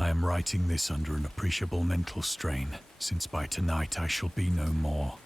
I am writing this under an appreciable mental strain, since by tonight I shall be no more.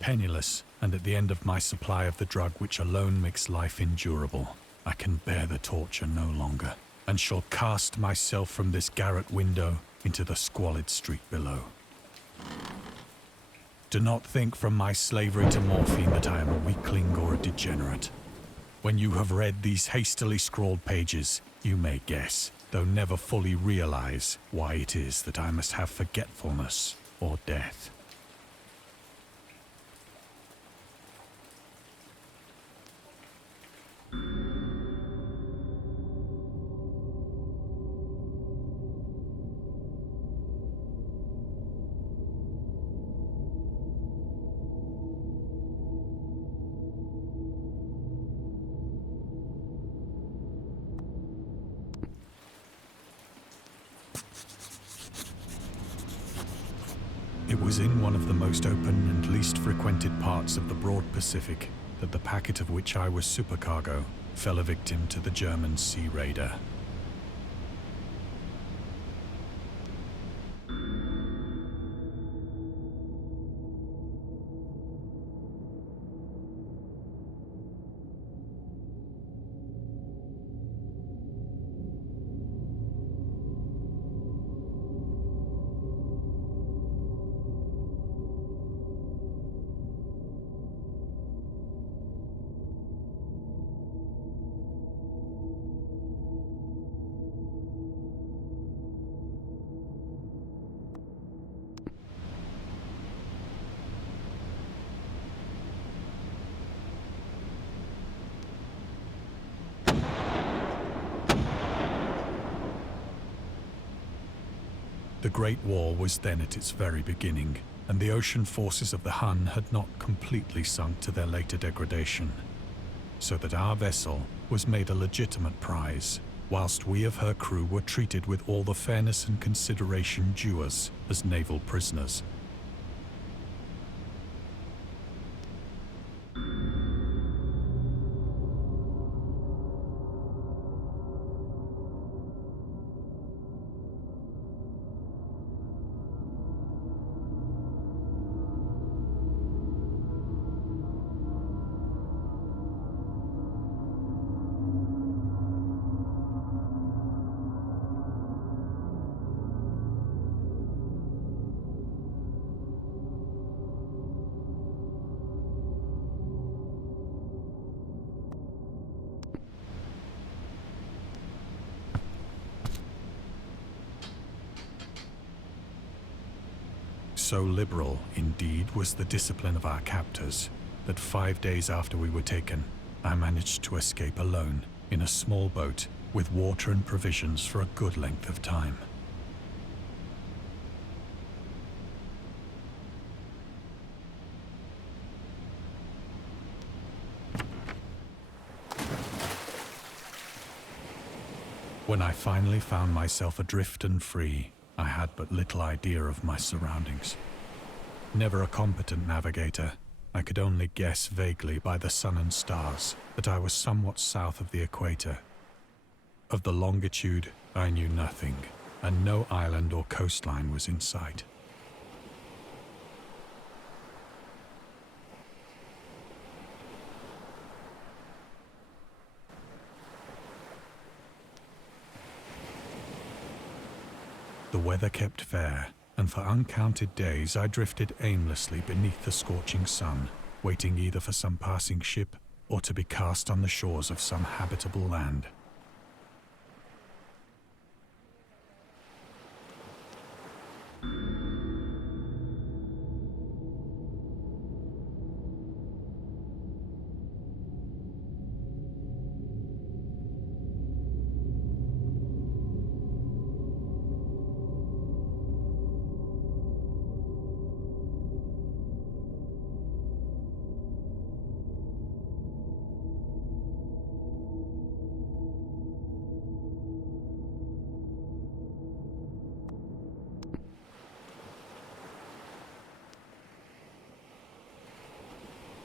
Penniless, and at the end of my supply of the drug which alone makes life endurable, I can bear the torture no longer, and shall cast myself from this garret window into the squalid street below. Do not think from my slavery to morphine that I am a weakling or a degenerate. When you have read these hastily scrawled pages, you may guess, though never fully realize, why it is that I must have forgetfulness or death. It was in one of the most open and least frequented parts of the broad Pacific that the packet of which I was supercargo fell a victim to the German sea raider. The Great War was then at its very beginning, and the ocean forces of the Hun had not completely sunk to their later degradation, so that our vessel was made a legitimate prize, whilst we of her crew were treated with all the fairness and consideration due us as naval prisoners. So liberal, indeed, was the discipline of our captors, that 5 days after we were taken, I managed to escape alone, in a small boat, with water and provisions for a good length of time. When I finally found myself adrift and free, I had but little idea of my surroundings. Never a competent navigator, I could only guess vaguely by the sun and stars that I was somewhat south of the equator. Of the longitude, I knew nothing, and no island or coastline was in sight. The weather kept fair, and for uncounted days I drifted aimlessly beneath the scorching sun, waiting either for some passing ship or to be cast on the shores of some habitable land.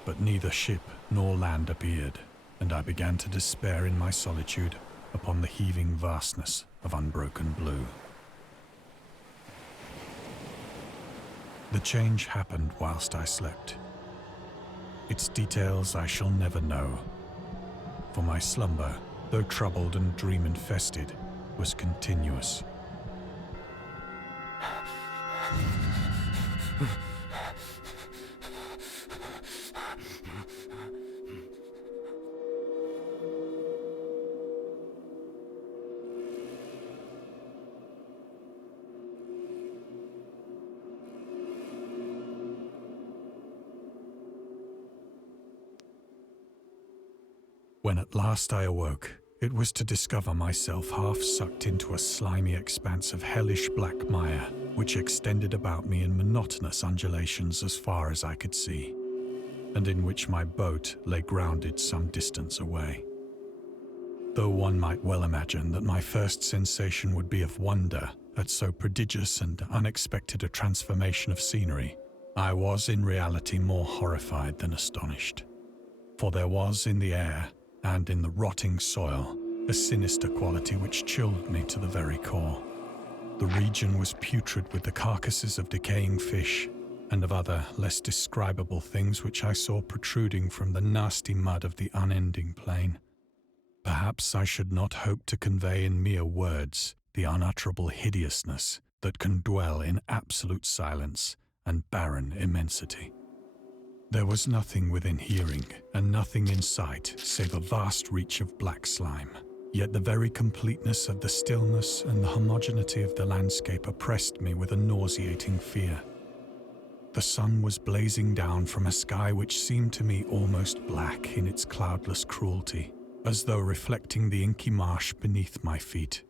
But neither ship nor land appeared, and I began to despair in my solitude upon the heaving vastness of unbroken blue. The change happened whilst I slept. Its details I shall never know, for my slumber, though troubled and dream-infested, was continuous. When at last I awoke, it was to discover myself half sucked into a slimy expanse of hellish black mire, which extended about me in monotonous undulations as far as I could see, and in which my boat lay grounded some distance away. Though one might well imagine that my first sensation would be of wonder at so prodigious and unexpected a transformation of scenery, I was in reality more horrified than astonished. For there was in the air, and in the rotting soil, a sinister quality which chilled me to the very core. The region was putrid with the carcasses of decaying fish, and of other, less describable things which I saw protruding from the nasty mud of the unending plain. Perhaps I should not hope to convey in mere words the unutterable hideousness that can dwell in absolute silence and barren immensity. There was nothing within hearing, and nothing in sight save a vast reach of black slime. Yet the very completeness of the stillness and the homogeneity of the landscape oppressed me with a nauseating fear. The sun was blazing down from a sky which seemed to me almost black in its cloudless cruelty, as though reflecting the inky marsh beneath my feet.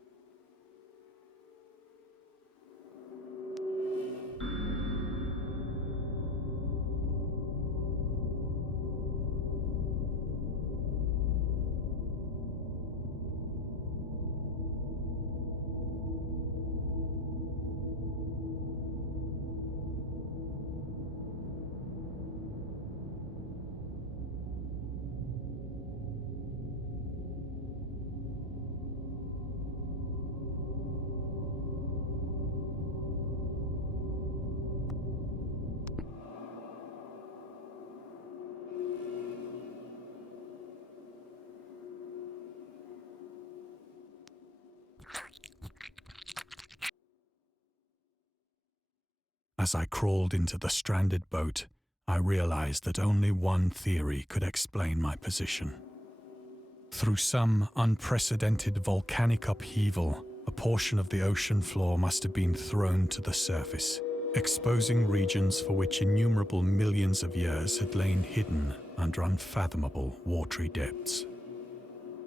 As I crawled into the stranded boat, I realized that only one theory could explain my position. Through some unprecedented volcanic upheaval, a portion of the ocean floor must have been thrown to the surface, exposing regions for which innumerable millions of years had lain hidden under unfathomable watery depths.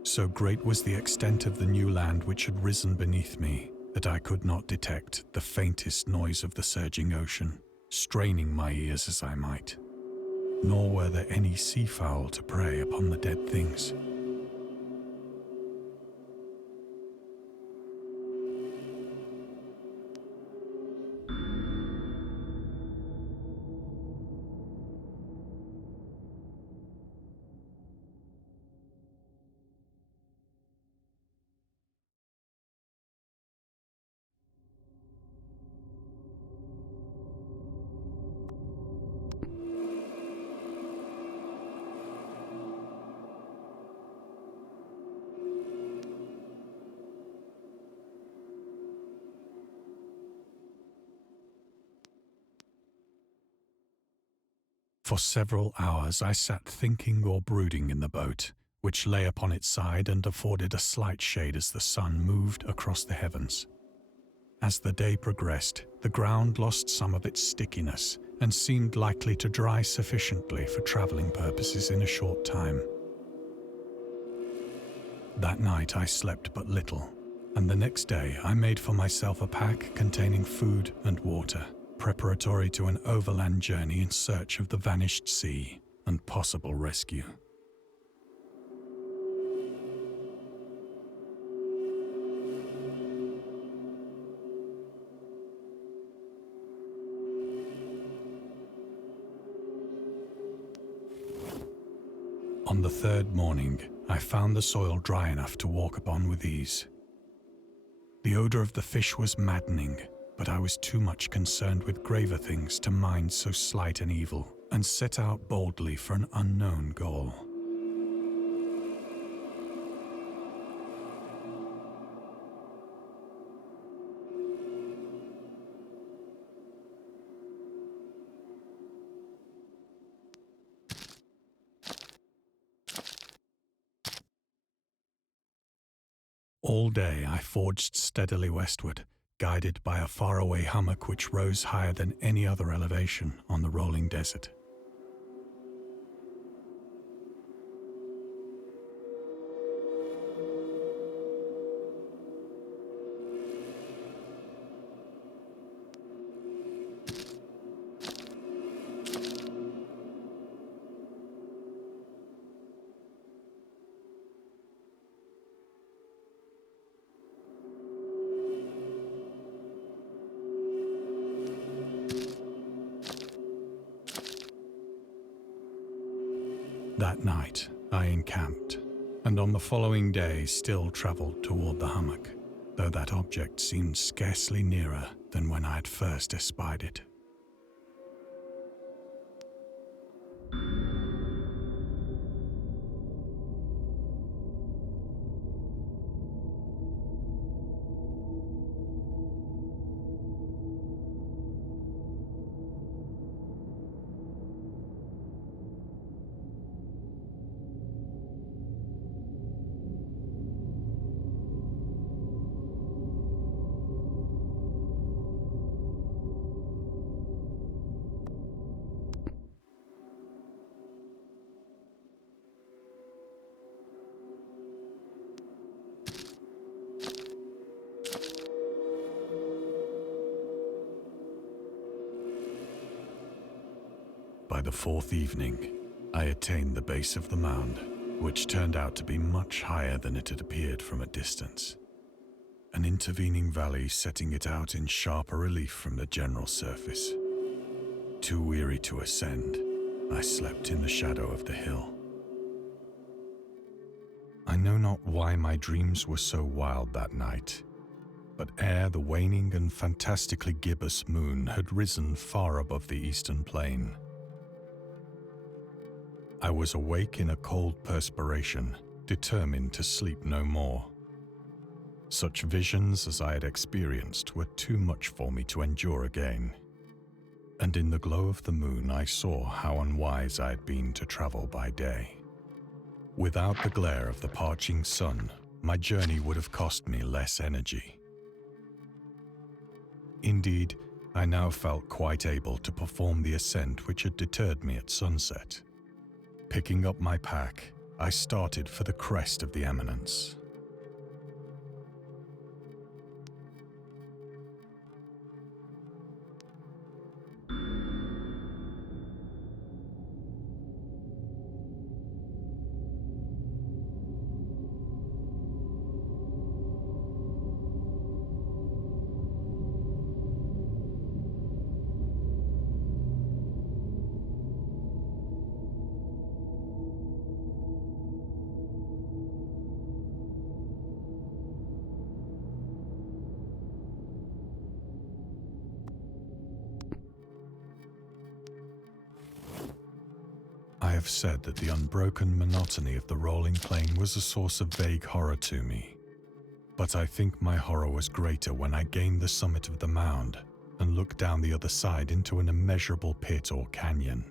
So great was the extent of the new land which had risen beneath me, that I could not detect the faintest noise of the surging ocean, straining my ears as I might. Nor were there any seafowl to prey upon the dead things. For several hours I sat thinking or brooding in the boat, which lay upon its side and afforded a slight shade as the sun moved across the heavens. As the day progressed, the ground lost some of its stickiness and seemed likely to dry sufficiently for traveling purposes in a short time. That night I slept but little, and the next day I made for myself a pack containing food and water, preparatory to an overland journey in search of the vanished sea and possible rescue. On the third morning, I found the soil dry enough to walk upon with ease. The odor of the fish was maddening, but I was too much concerned with graver things to mind so slight an evil, and set out boldly for an unknown goal. All day I forged steadily westward, guided by a faraway hummock which rose higher than any other elevation on the rolling desert. That night, I encamped, and on the following day still travelled toward the hummock, though that object seemed scarcely nearer than when I had first espied it. By the fourth evening, I attained the base of the mound, which turned out to be much higher than it had appeared from a distance. An intervening valley setting it out in sharper relief from the general surface. Too weary to ascend, I slept in the shadow of the hill. I know not why my dreams were so wild that night, but ere the waning and fantastically gibbous moon had risen far above the eastern plain, I was awake in a cold perspiration, determined to sleep no more. Such visions as I had experienced were too much for me to endure again, and in the glow of the moon I saw how unwise I had been to travel by day. Without the glare of the parching sun, my journey would have cost me less energy. Indeed, I now felt quite able to perform the ascent which had deterred me at sunset. Picking up my pack, I started for the crest of the eminence. I have said that the unbroken monotony of the rolling plain was a source of vague horror to me, but I think my horror was greater when I gained the summit of the mound and looked down the other side into an immeasurable pit or canyon.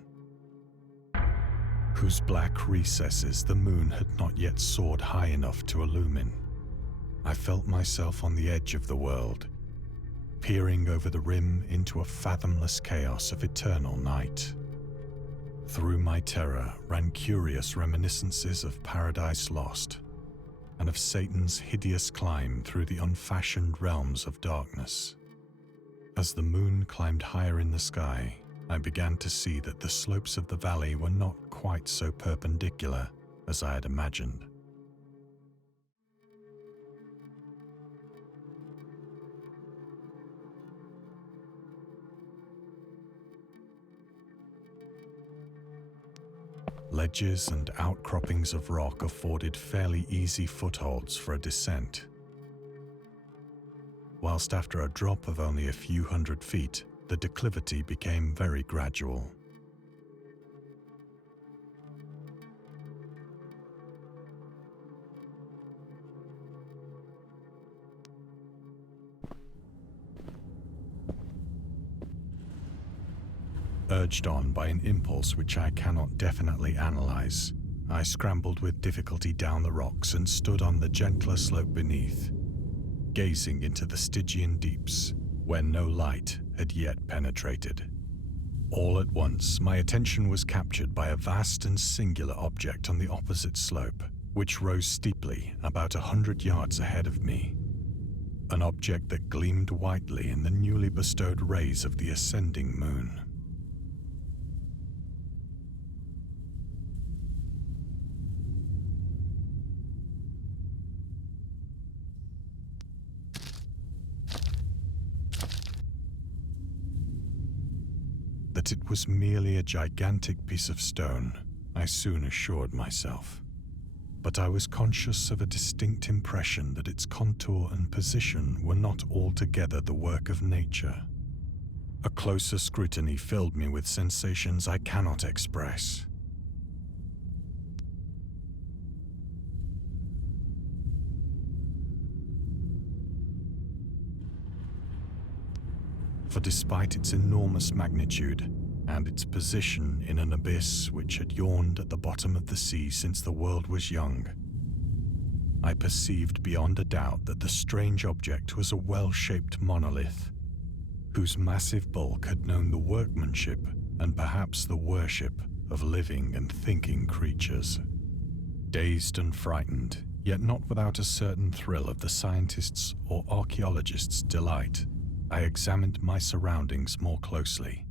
whose black recesses the moon had not yet soared high enough to illumine. I felt myself on the edge of the world, peering over the rim into a fathomless chaos of eternal night. Through my terror ran curious reminiscences of Paradise Lost, and of Satan's hideous climb through the unfashioned realms of darkness. As the moon climbed higher in the sky, I began to see that the slopes of the valley were not quite so perpendicular as I had imagined. Ledges and outcroppings of rock afforded fairly easy footholds for a descent, whilst after a drop of only a few hundred feet, the declivity became very gradual. Urged on by an impulse which I cannot definitely analyze, I scrambled with difficulty down the rocks and stood on the gentler slope beneath, gazing into the Stygian deeps, where no light had yet penetrated. All at once, my attention was captured by a vast and singular object on the opposite slope, which rose steeply about 100 yards ahead of me. An object that gleamed whitely in the newly bestowed rays of the ascending moon. That it was merely a gigantic piece of stone, I soon assured myself. But I was conscious of a distinct impression that its contour and position were not altogether the work of nature. A closer scrutiny filled me with sensations I cannot express. For despite its enormous magnitude and its position in an abyss which had yawned at the bottom of the sea since the world was young, I perceived beyond a doubt that the strange object was a well-shaped monolith, whose massive bulk had known the workmanship and perhaps the worship of living and thinking creatures. Dazed and frightened, yet not without a certain thrill of the scientist's or archaeologist's delight, I examined my surroundings more closely.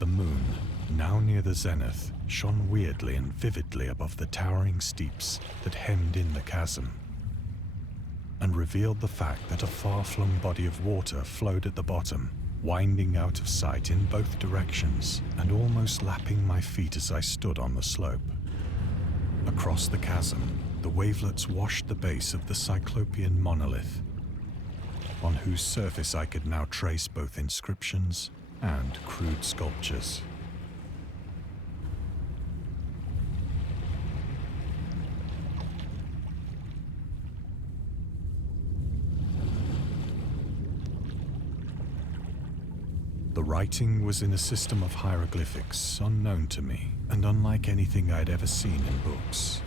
The moon, now near the zenith, shone weirdly and vividly above the towering steeps that hemmed in the chasm, and revealed the fact that a far-flung body of water flowed at the bottom, winding out of sight in both directions and almost lapping my feet as I stood on the slope. Across the chasm, the wavelets washed the base of the cyclopean monolith, on whose surface I could now trace both inscriptions and crude sculptures. The writing was in a system of hieroglyphics unknown to me and unlike anything I'd ever seen in books,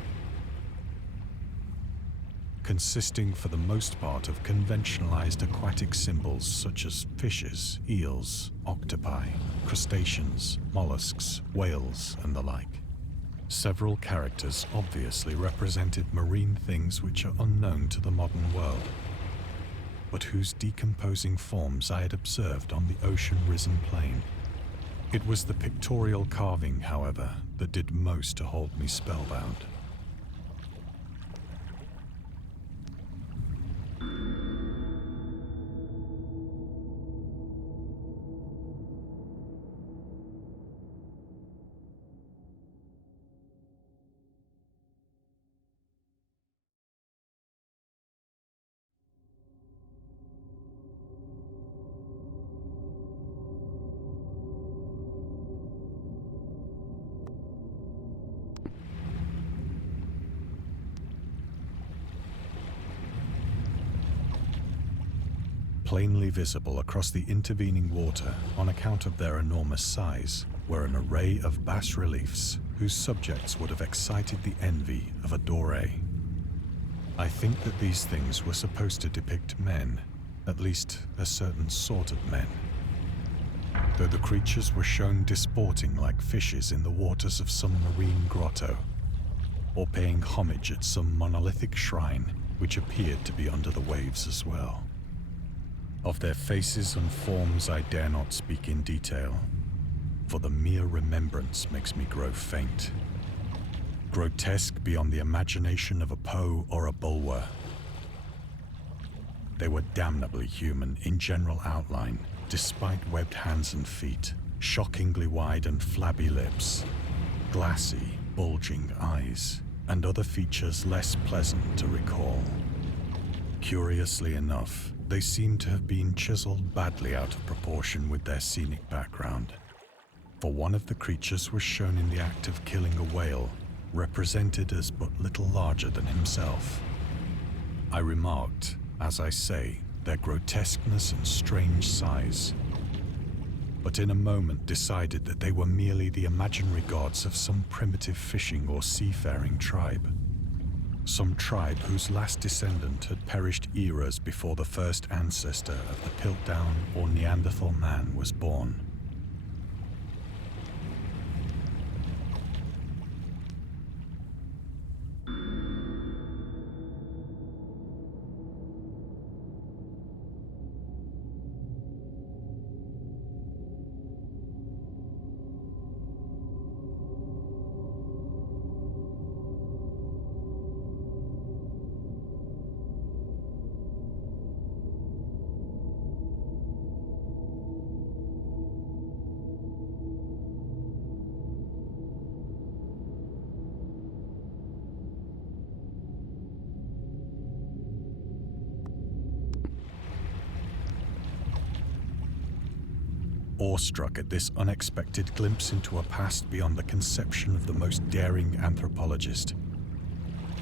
consisting for the most part of conventionalized aquatic symbols such as fishes, eels, octopi, crustaceans, mollusks, whales, and the like. Several characters obviously represented marine things which are unknown to the modern world, but whose decomposing forms I had observed on the ocean-risen plain. It was the pictorial carving, however, that did most to hold me spellbound. Plainly visible across the intervening water on account of their enormous size were an array of bas-reliefs whose subjects would have excited the envy of a Doré. I think that these things were supposed to depict men, at least a certain sort of men. Though the creatures were shown disporting like fishes in the waters of some marine grotto, or paying homage at some monolithic shrine which appeared to be under the waves as well. Of their faces and forms I dare not speak in detail, for the mere remembrance makes me grow faint. Grotesque beyond the imagination of a Poe or a Bulwer. They were damnably human in general outline, despite webbed hands and feet, shockingly wide and flabby lips, glassy, bulging eyes, and other features less pleasant to recall. Curiously enough, they seem to have been chiseled badly out of proportion with their scenic background, for one of the creatures was shown in the act of killing a whale, represented as but little larger than himself. I remarked, as I say, their grotesqueness and strange size, but in a moment decided that they were merely the imaginary gods of some primitive fishing or seafaring tribe. Some tribe whose last descendant had perished eras before the first ancestor of the Piltdown or Neanderthal man was born. Awestruck at this unexpected glimpse into a past beyond the conception of the most daring anthropologist,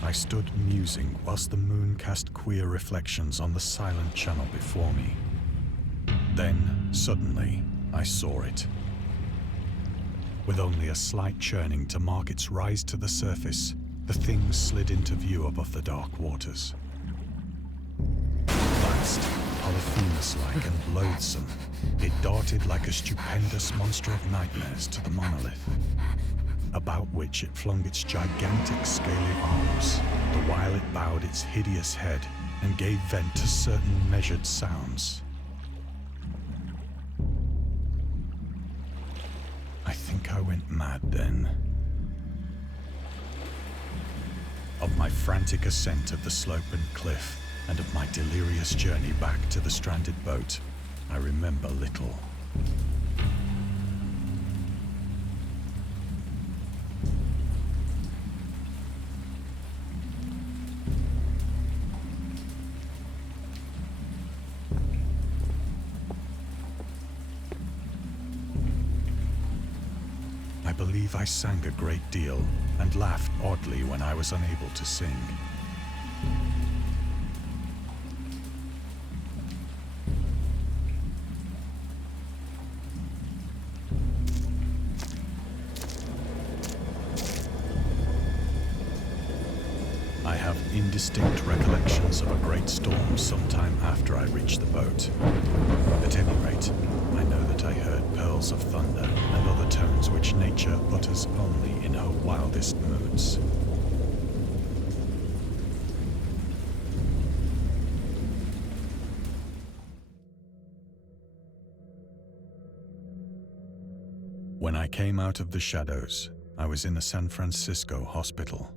I stood musing whilst the moon cast queer reflections on the silent channel before me. Then, suddenly, I saw it. With only a slight churning to mark its rise to the surface, the thing slid into view above the dark waters. Vast, Polyphemus-like and loathsome, it darted like a stupendous monster of nightmares to the monolith, about which it flung its gigantic scaly arms, the while it bowed its hideous head and gave vent to certain measured sounds. I think I went mad then. Of my frantic ascent of the slope and cliff, and of my delirious journey back to the stranded boat, I remember little. I believe I sang a great deal and laughed oddly when I was unable to sing. I have indistinct recollections of a great storm sometime after I reached the boat. At any rate, I know that I heard pearls of thunder and other tones which nature utters only in her wildest moods. When I came out of the shadows, I was in a San Francisco hospital.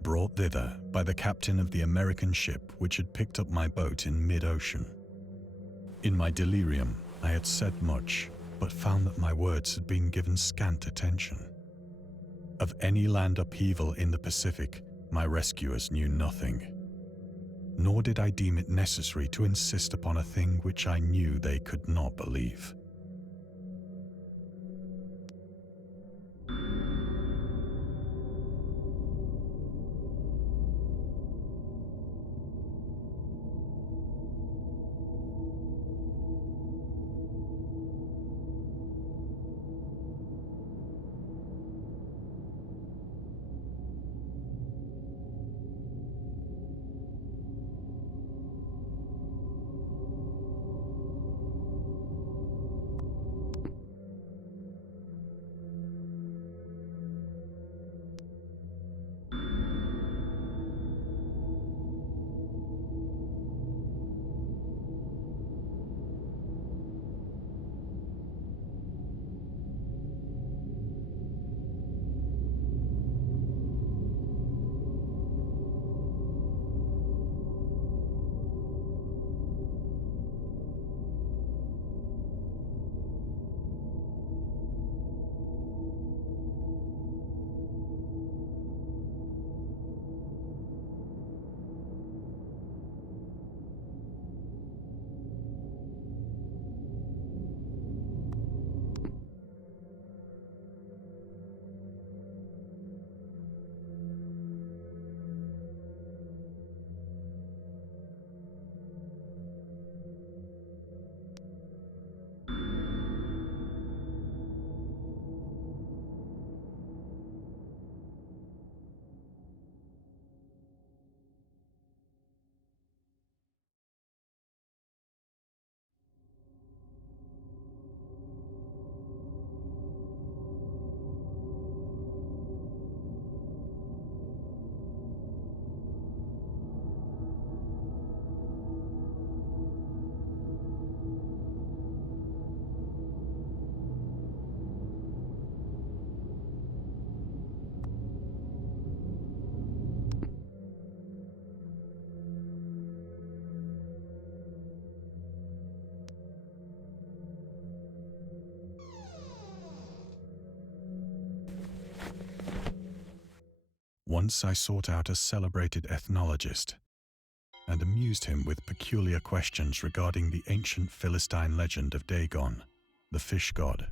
Brought thither by the captain of the American ship which had picked up my boat in mid-ocean. In my delirium, I had said much, but found that my words had been given scant attention. Of any land upheaval in the Pacific, my rescuers knew nothing. Nor did I deem it necessary to insist upon a thing which I knew they could not believe. Once I sought out a celebrated ethnologist and amused him with peculiar questions regarding the ancient Philistine legend of Dagon, the fish god.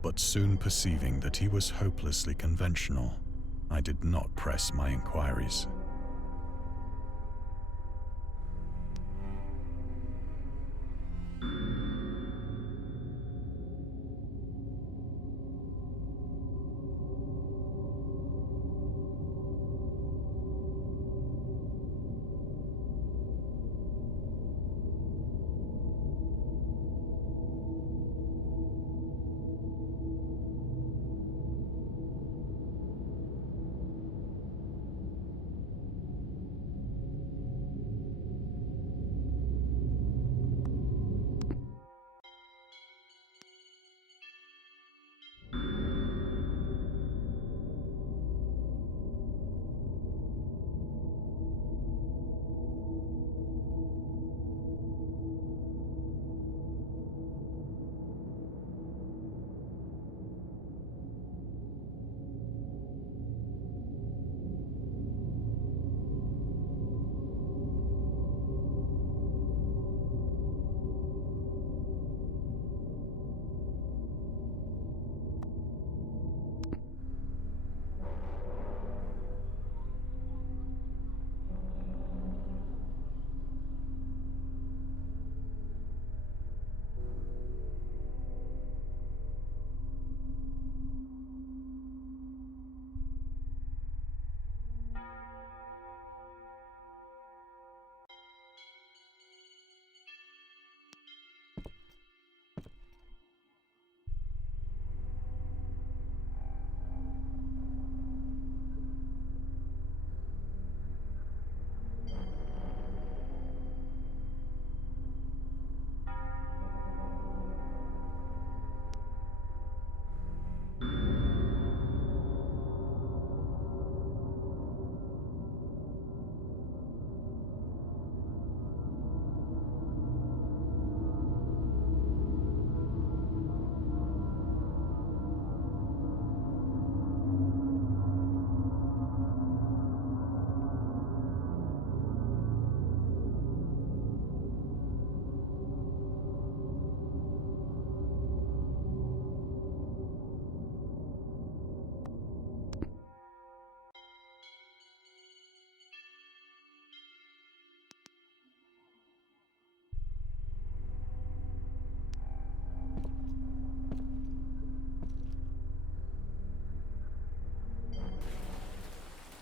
But soon perceiving that he was hopelessly conventional, I did not press my inquiries.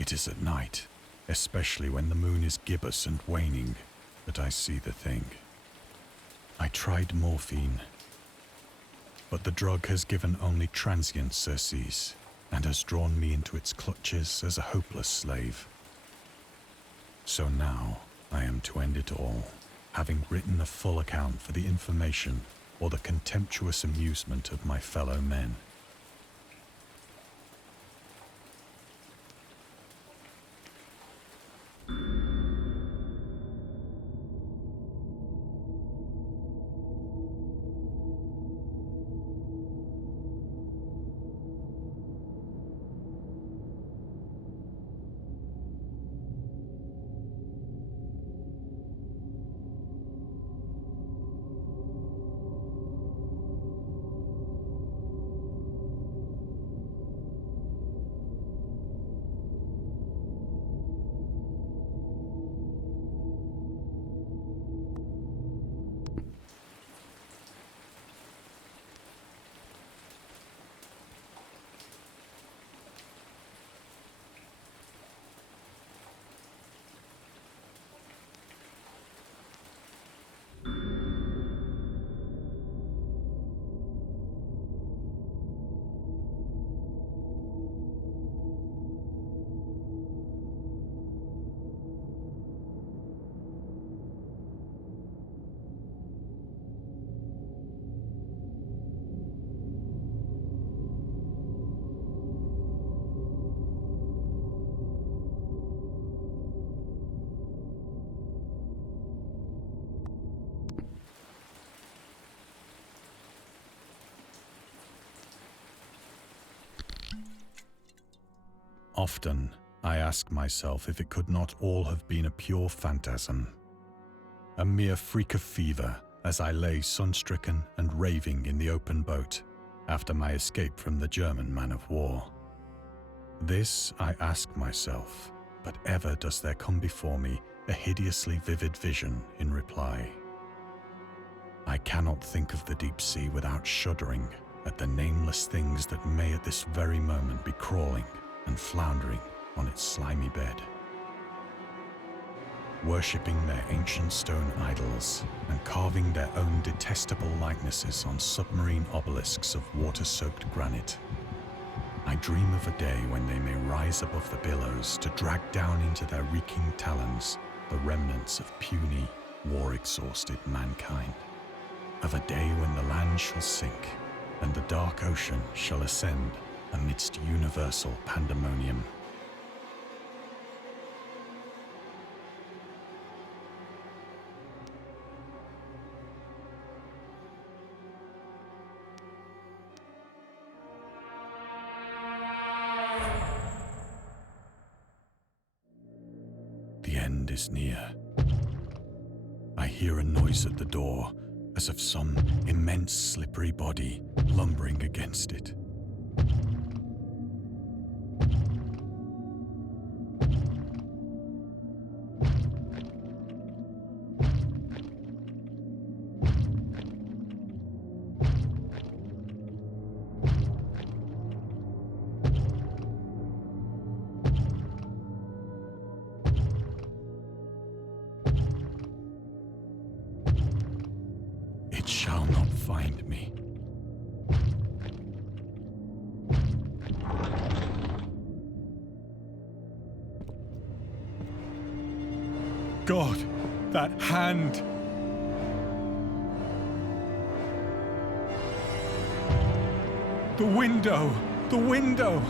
It is at night, especially when the moon is gibbous and waning, that I see the thing. I tried morphine, but the drug has given only transient surcease and has drawn me into its clutches as a hopeless slave. So now I am to end it all, having written a full account for the information or the contemptuous amusement of my fellow men. Often, I ask myself if it could not all have been a pure phantasm. A mere freak of fever as I lay sun-stricken and raving in the open boat after my escape from the German man-of-war. This I ask myself, but ever does there come before me a hideously vivid vision in reply. I cannot think of the deep sea without shuddering at the nameless things that may at this very moment be crawling and floundering on its slimy bed, worshipping their ancient stone idols and carving their own detestable likenesses on submarine obelisks of water-soaked granite. I dream of a day when they may rise above the billows to drag down into their reeking talons the remnants of puny, war-exhausted mankind. Of a day when the land shall sink and the dark ocean shall ascend amidst universal pandemonium. The end is near. I hear a noise at the door, as of some immense slippery body lumbering against it. It shall not find me. God, that hand! The window! The window!